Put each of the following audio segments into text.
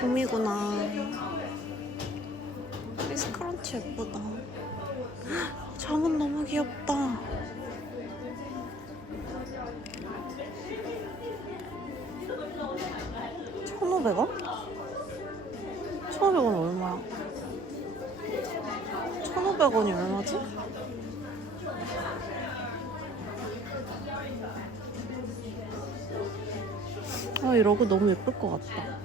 봄이구나. 미스크런치 예쁘다. 헉, 잠은 너무 귀엽다. 천오백 원? 천오백 원 얼마야? 천오백 원이 얼마지? 아, 이 러그 너무 예쁠 것 같다.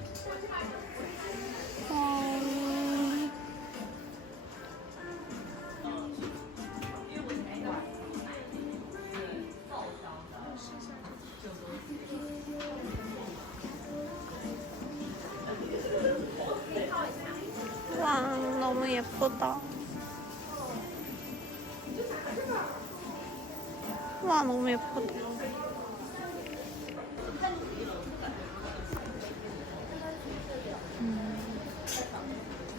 예쁘다. 와, 너무 예쁘다.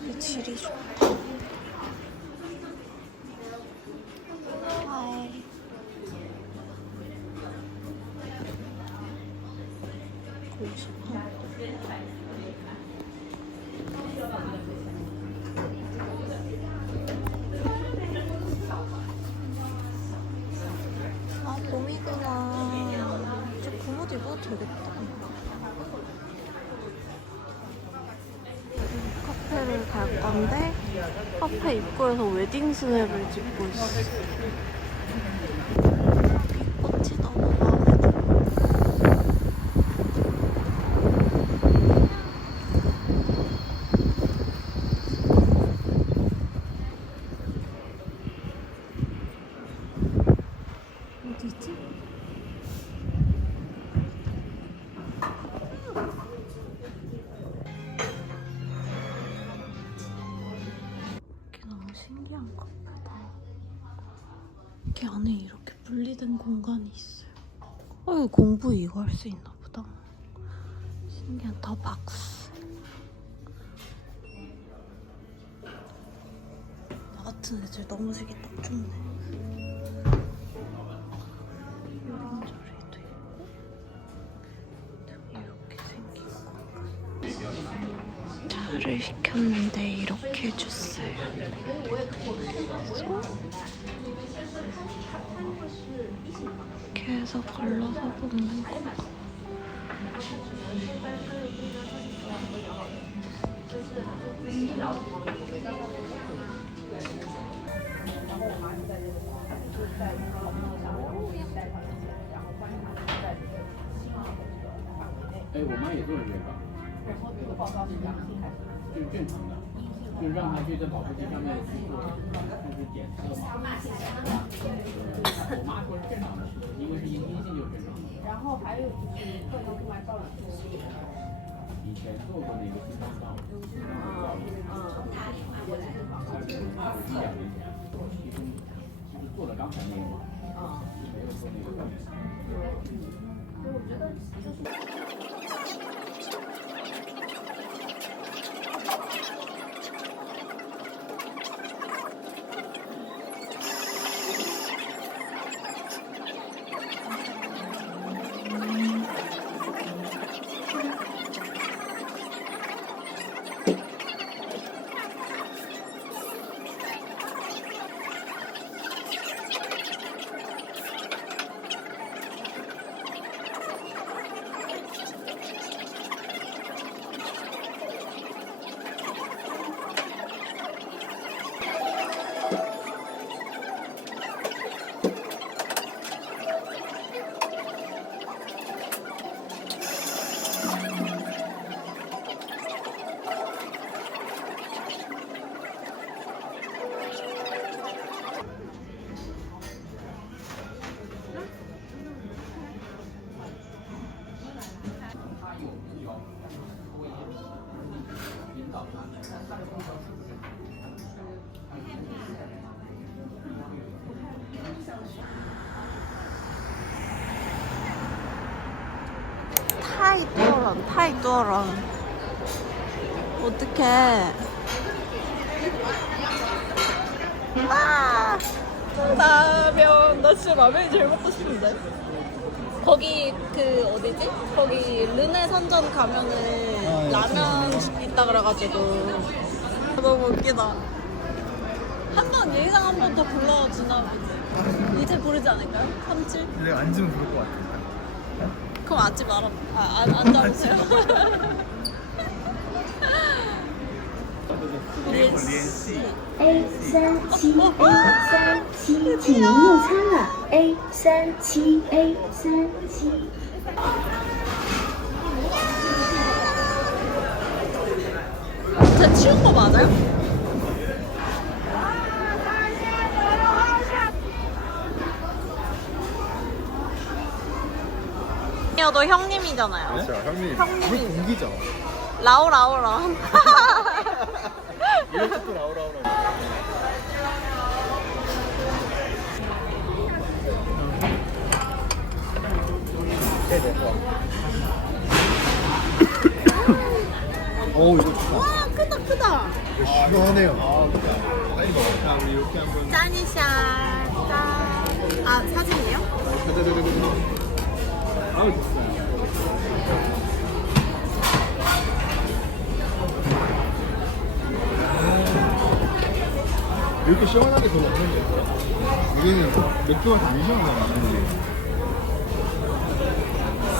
이 질이 좋다. 되겠다. 카페를 갈 건데 카페 입구에서 웨딩 스냅을 찍고 있어. 공부 이거 할 수 있나 보다. 신기한 더 박스. 나 같은 애들 너무 딱 이렇게 해서 걸러서 먹는 거. 아哎，我妈也做了这个，就是正常的， 就让他去在保护区上面做就是检测嘛。我妈说是正常的，因为是阴性就是正常的。然后还有就是各种户外照相。以前做过那个心脏照，心脏照，的，就是一两年前，就是做了刚才那个嘛，就没有做那个。所以我觉得就是。 런 타이 뚜어런. 어떡해. 아! 아 라면 나 진짜 라면이 제일 먹고 싶은데. 거기 그 어디지? 거기 르네 선전 가면은 아, 예, 라면 있다 그래가지고. 너무 웃기다. 한 번 예상 한 번 더 불러주나 보지. 이제 부르지 않을까요? 37? 내가 앉으면 부를 것 같아 그럼 앉지 말아 아, 안, 앉아보세요 联系 A 三七 A 三七，请您用餐了。A 三七 A 三七。 제 치운 거 맞아요? 야, 너 형님이잖아요. 자, 형님. 형님이. 우리 동기죠. 라오 라오 라. 이렇게 또 나오라오라. 네, 네, 좋아. 오, 이거 좋다. 와, 크다 크다. 이거 시원하네요. 아, 그다. 빨리 먹어. 자, 우리 이렇게 한번. 짠이샷. 짠. 아, 사진이에요? 짜자자자자. 아우, 좋다. 이렇게 시원하게 더 먹는 게 있어. 우리는 맥주가 더 시원하잖아.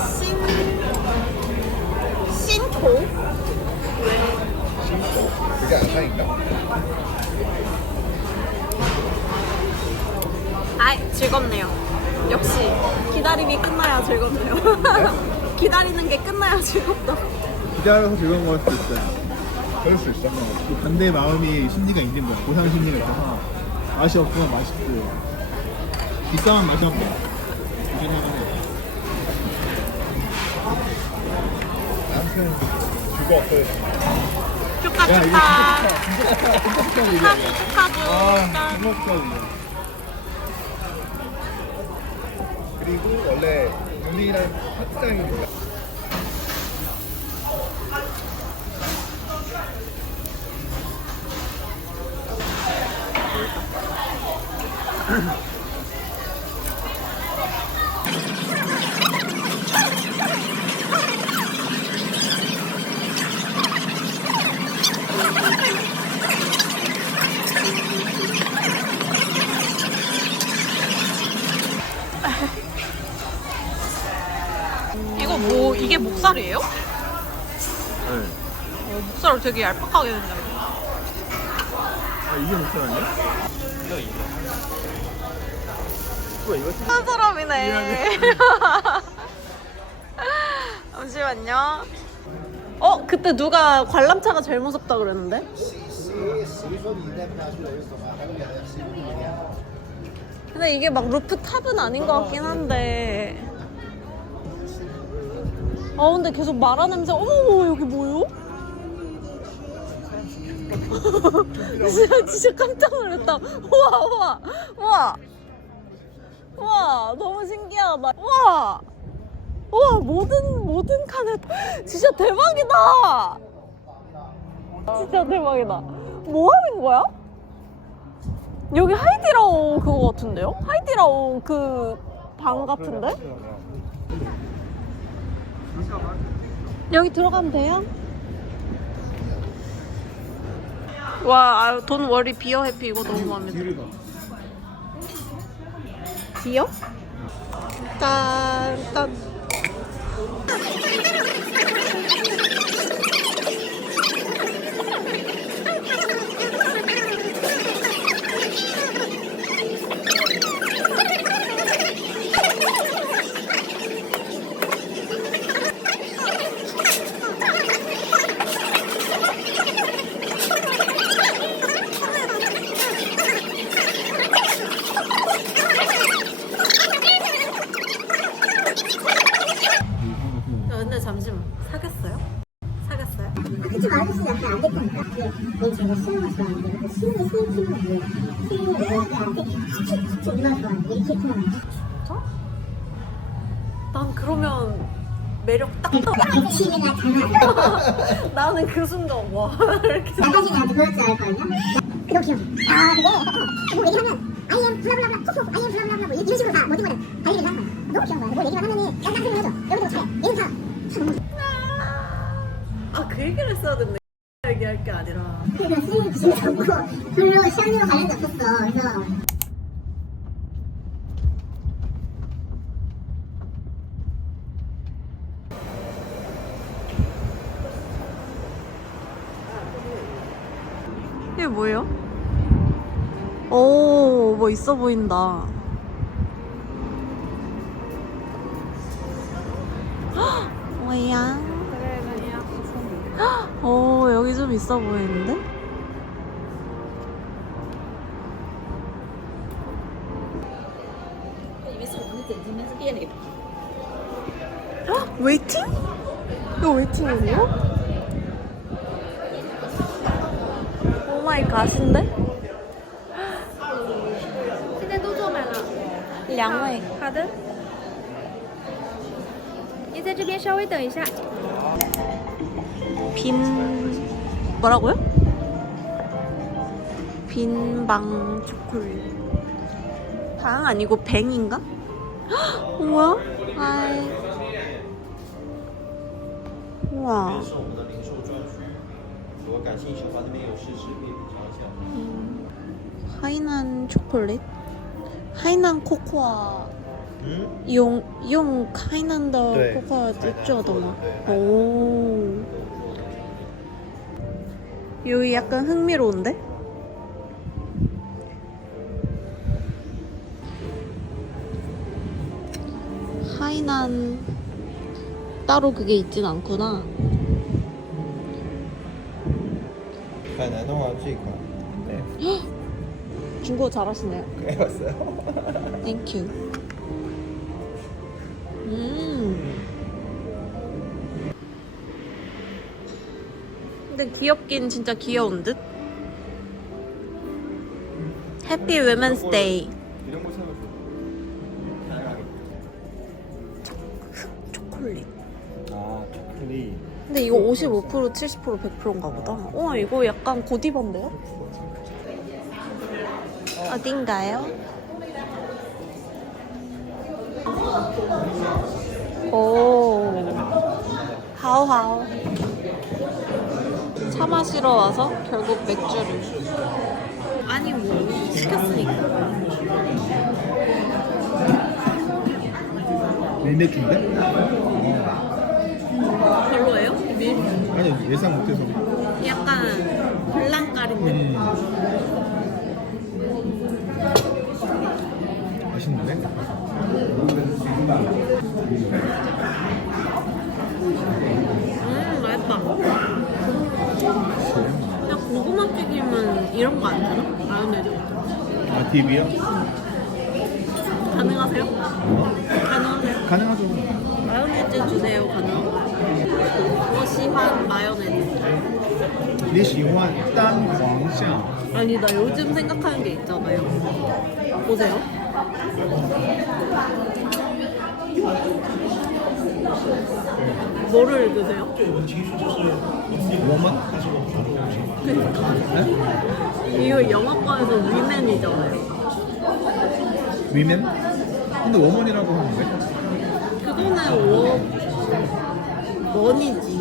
신 신토? 그게 안상인가? 아, 즐겁네요. 역시 기다림이 끝나야 즐겁네요. 기다리는 게 끝나야 즐겁다. 기다려서 즐거운 걸 수도 있어요. 그럴 수 있어. 그 반대의 마음이 심리가 있는 거야. 보상 심리가 있어서 맛이 없으면 맛있고 비싸면 맛이 없고 이렇게 생각하면 아무튼 즐거웠어요. 축하 야 이거 축하. 진짜 축하. 진짜 축하해 축하 이거. 축하도. 아 짠. 정말 축하드려. 그리고 원래 윤희랑 학장입니다. 되게 얄팍하게 된다. 아 이게 목살 아니야? 이거 이거. 뭐야 이거 한 사람이네. 잠시만요. 어 그때 누가 관람차가 제일 무섭다 그랬는데? 근데 이게 막 루프탑은 아닌 것 같긴 한데. 아 근데 계속 마라 냄새. 어머 여기 뭐요? 진짜 진짜 깜짝 놀랐다. 우와 우와 우와. 우와 너무 신기하다. 우와 우와 모든 모든 칸에 진짜 대박이다. 진짜 대박이다. 뭐 하는 거야? 여기 하이디라오 그거 같은데요? 하이디라오 그 방 같은데? 여기 들어가면 돼요? 와, 아, 돈 워리 비어 해피 이거 너무 마음에 들어. 비어? 짠, 짠. 진짜? 난 그러면 매력 딱 치매가 장난 아니야. 나는 그 순간 와 이렇게 나까지 나한테 그럴 줄 알거든요. 그거 기억. 아 그게 뭐 얘기하면 I am 블라블라블라 코코 I am 블라블라블라 뭐 이런 식으로 다 모든 거를 관리를 하는 거야. 너무 귀여운 거야. 뭐 얘기만 하면은 딴 생각 해줘. 여기도 잘해. 얘는 다. 아그 얘기를 했어야 됐네 얘기할 게 아니라 그러니까 선생님 진짜 없고 별로 시안이랑 관련도 없었어. 그래서 뭐예요? 오, 뭐 있어 보인다. 헉, 뭐야? 헉, 오, 여기 좀 있어 보이는데? 헉, 웨이팅? 이거 웨이팅이에요? 마이 갓인데? 现在都坐满了。两位好的。您在这边稍微等一下。 빈 뭐라고요? 빈방 초콜릿 방 아니고 뱅인가? 헉, 우와 하이 우와 是我们的零售专区，如果感兴趣的话，那边有试吃可以品尝一下。 음, 하이난 초콜릿 하이난 코코아 嗯，用用海南的对 코코아 做的吗？对 오. 여기 약간 흥미로운데? 하이난 따로 그게 있진 않구나. 海南的话这款，对， 중국어 잘하시네요. 해봤어요. 땡큐. 음. 근데 귀엽긴 진짜 귀여운 듯? 해피 위men's 데이. 이런 거 사면 다양하게. 초콜릿. 아 초콜릿. 근데 이거 55% 70% 100%인가 보다. 와 이거 약간 고디반데요? 어딘가요? 오, 하오하오. 차 마시러 와서 결국 맥주를. 아니 뭐 시켰으니까. 밀맥주인데? 별로예요? 밀? 아니 예상 못해서. 약간 블랑깔인데. 음. 맛있는데? 음 맛있다. 그냥 고구마 튀김은 이런 거 안 되나? 마요네즈 아 딥이요? 가능하세요? 가능하세요? 가능하죠. 마요네즈 주세요 가능한가요? 我喜欢 마요네즈 你喜欢单黄酱 아니 나 요즘 생각하는 게 있잖아요 보세요 뭐를 읽으세요? 워먼? 이거 영어과에서 위맨이잖아요 위맨? 근데 워먼이라고 하는데? 그거는 워 원이지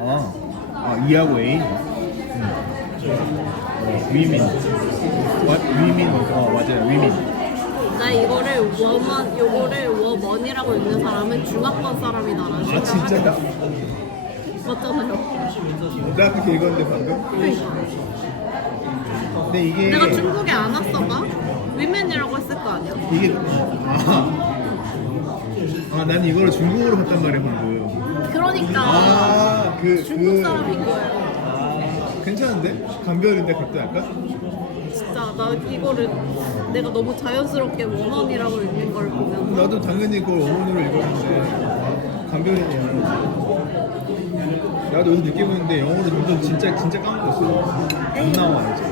아, 아 E하고 A? 음. 어, 위민 와, 위민 어 맞아요 위민 나 이거를 워먼 요거를 워먼이라고 읽는 사람은 중학번 사람이다라는 아 생각을 진짜요? 맞잖아요? 내가 그렇게 읽었는데 방금? 근데 이게 내가 중국에 안 왔어봐. 위맨이라고 했을 거 아니야? 이게 아, 아, 난 이거를 중국어로 봤단 말이야 방금. 그러니까. 아, 그, 중국 그, 사람인 거예요. 아, 괜찮은데? 감별인데 그것도 약간? 나 이거를 내가 너무 자연스럽게 원원이라고 읽는 걸 보면 나도 당연히 그걸 어머니로 읽었는데 감별이냐 나도 여기서 느끼고 있는데 영어로 점점 진짜 진짜 까먹었어. 안 나와 이제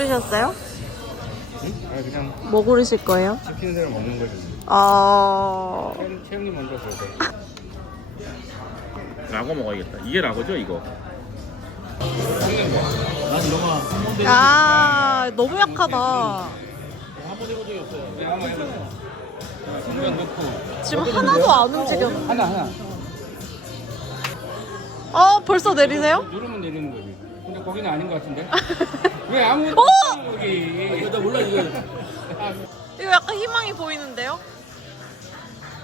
고르셨어요? 아 그냥 뭐 고르실 거예요? 시키는 대로 먹는 거지. 아 채영님 먼저 그러세요. 라고 먹어야겠다. 이게 라고죠 이거? 난 이런 거한 번도 아, 너무 약하다. 한번 해본 적이 없어요. 네, 한번 해보세요. 순간 넣고 지금 하나도 안 움직여. 하나 하나 어, 벌써 내리세요? 누르면 내리는 거지. 거기는 아닌 것 같은데? 왜 어! 없어 여기? 이거 나 몰라 이거. 이거 약간 희망이 보이는데요?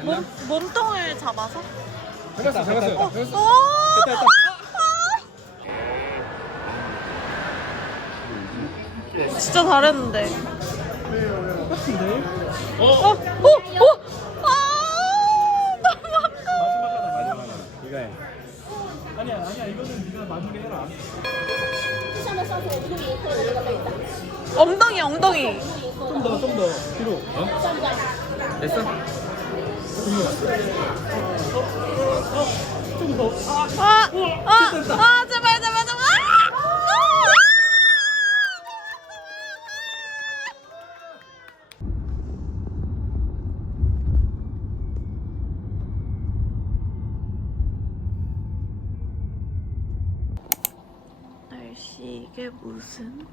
몸, 몸통을 잡아서? 잡았어 잡았어요. 어, 잡았어. 어, 진짜 잘했는데. 어? 어, 어, 어! 아, 너무 아까워. 이거 해. 엉덩이, 엉덩이. 좀 더 좀 더 뒤로. 됐어? 아, 아, 아, 제발, 제발, 제발. 무슨?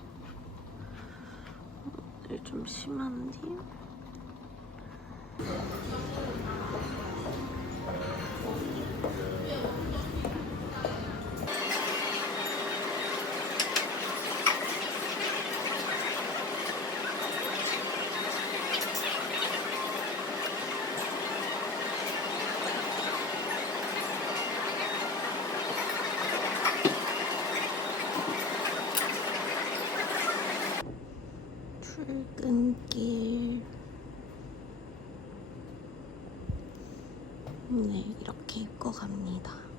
오늘 좀 심한데? 출근길 네 이렇게 입고 갑니다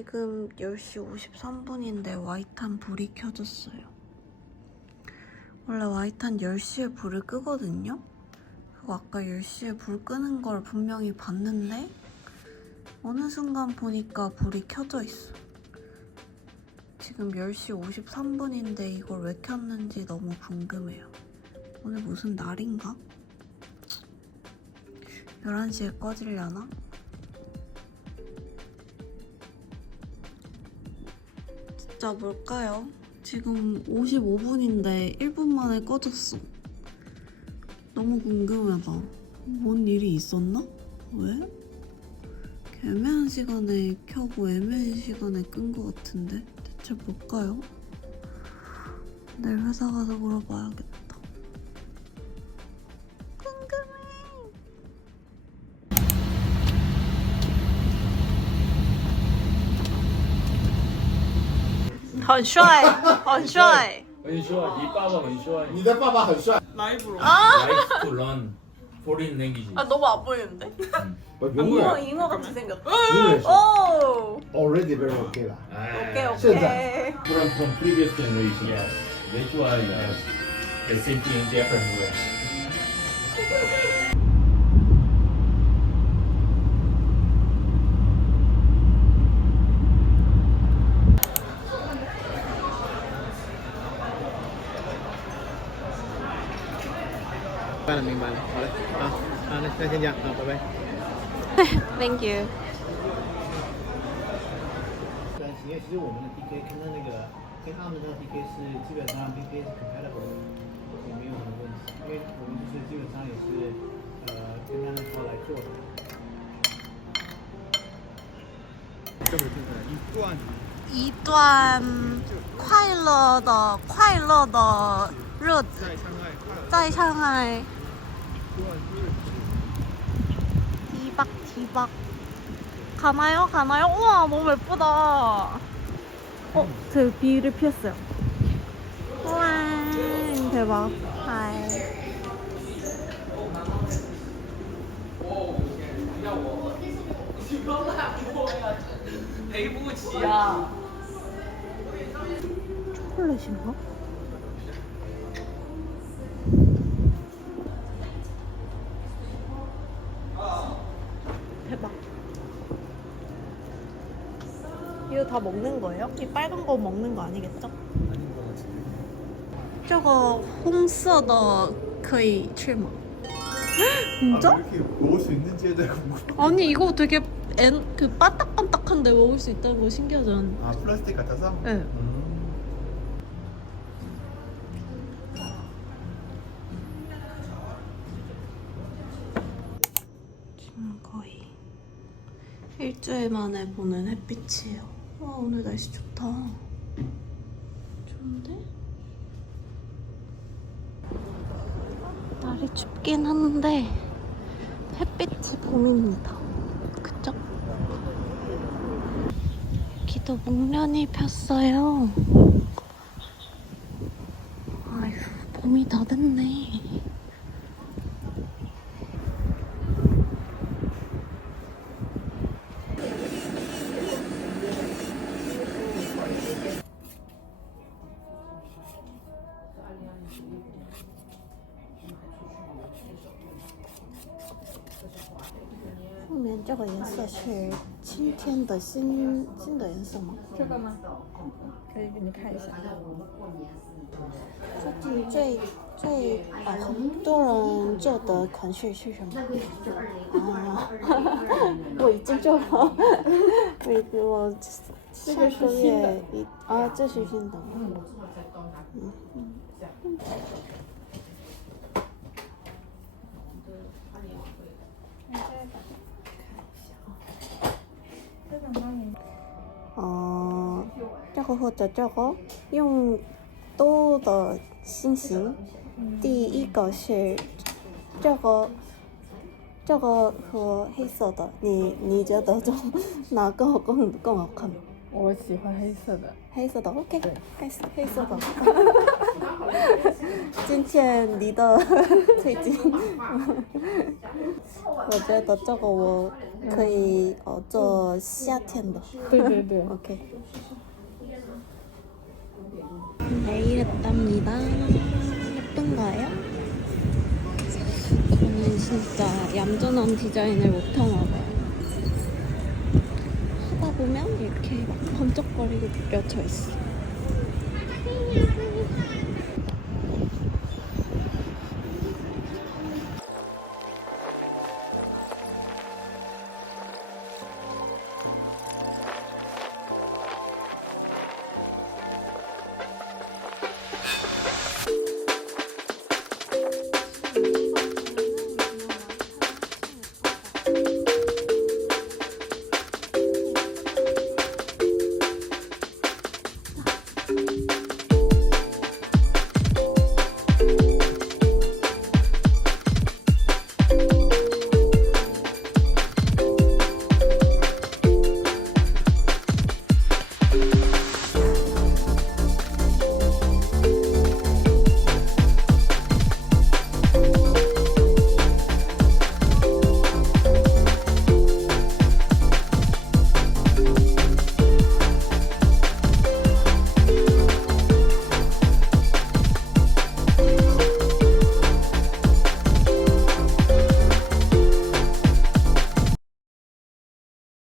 지금 10시 53분인데 와이탄 불이 켜졌어요. 원래 와이탄 10시에 불을 끄거든요? 그리고 아까 10시에 불 끄는 걸 분명히 봤는데 어느 순간 보니까 불이 켜져 있어. 지금 10시 53분인데 이걸 왜 켰는지 너무 궁금해요. 오늘 무슨 날인가? 11시에 꺼지려나? 진짜 뭘까요? 지금 55분인데 1분 만에 꺼졌어. 너무 궁금하다. 뭔 일이 있었나? 왜? 애매한 시간에 켜고 애매한 시간에 끈 것 같은데 대체 뭘까요? 내일 회사 가서 물어봐야겠다. 很帅，很帅。很帅，你爸爸很帅。你的爸爸很帅。 Like to learn foreign language. 아 너무 안 보이는데? But 잉어 잉어 같이 생겼다. English 오. already very okay 啦。 오케이 오케이. 现在 From from previous generation. Yes. That's why yes. The same thing in different ways. 那那先这样，好，拜拜。Thank you. 转型，因为其实我们的 PK 跟他那个跟他们的 PK 是基本上 PK 是 compatible 的，也没有什么问题，因为我们就是基本上也是呃跟他们套来做的。一段一段快乐的快乐的日子，在上海在上海 뒤박 뒤박. 가나요? 가나요? 우와 너무 예쁘다. 어 제 비를 피했어요. 우와 대박. 하이. 초콜릿인가? 먹는 거예요? 이 빨간 거 먹는 거 아니겠죠? 저거 홍서더 거의 출마. 아, 진짜? 아, 왜 이렇게 먹을 수 있는지에 대해 궁금. 아니 이거 되게 엔, 그 바딱바딱한데 먹을 수 있다는 거 신기하지 않아? 아 플라스틱 같아서? 네. 음. 지금 거의 일주일 만에 보는 햇빛이에요. 와 오늘 날씨 좋다. 좋은데? 날이 춥긴 한데 햇빛이 봄입니다. 그죠? 여기도 목련이 폈어요. 아휴 봄이 다 됐네. "后面这个颜色是今天的新新的颜色吗？这个吗？可以给你看一下。最近最最呃很多人做的款式是什么？啊，我已经做了，我已经我下个月一啊，这是新的。嗯这种帮你呃，这个或者这个用多的心形。第一个是这个，这个和黑色的，你你觉得中哪个更更好看？我喜欢黑色的。黑色的，OK，黑色黑色的。 今天离得最近，我觉得这个我可以呃做夏天的。对对对。 오케이. 내일 했답니다. 예쁜가요? 저는 진짜 얌전한 디자인을 못하나 봐요. 하다 보면 이렇게 막 번쩍거리고 그려져 있어.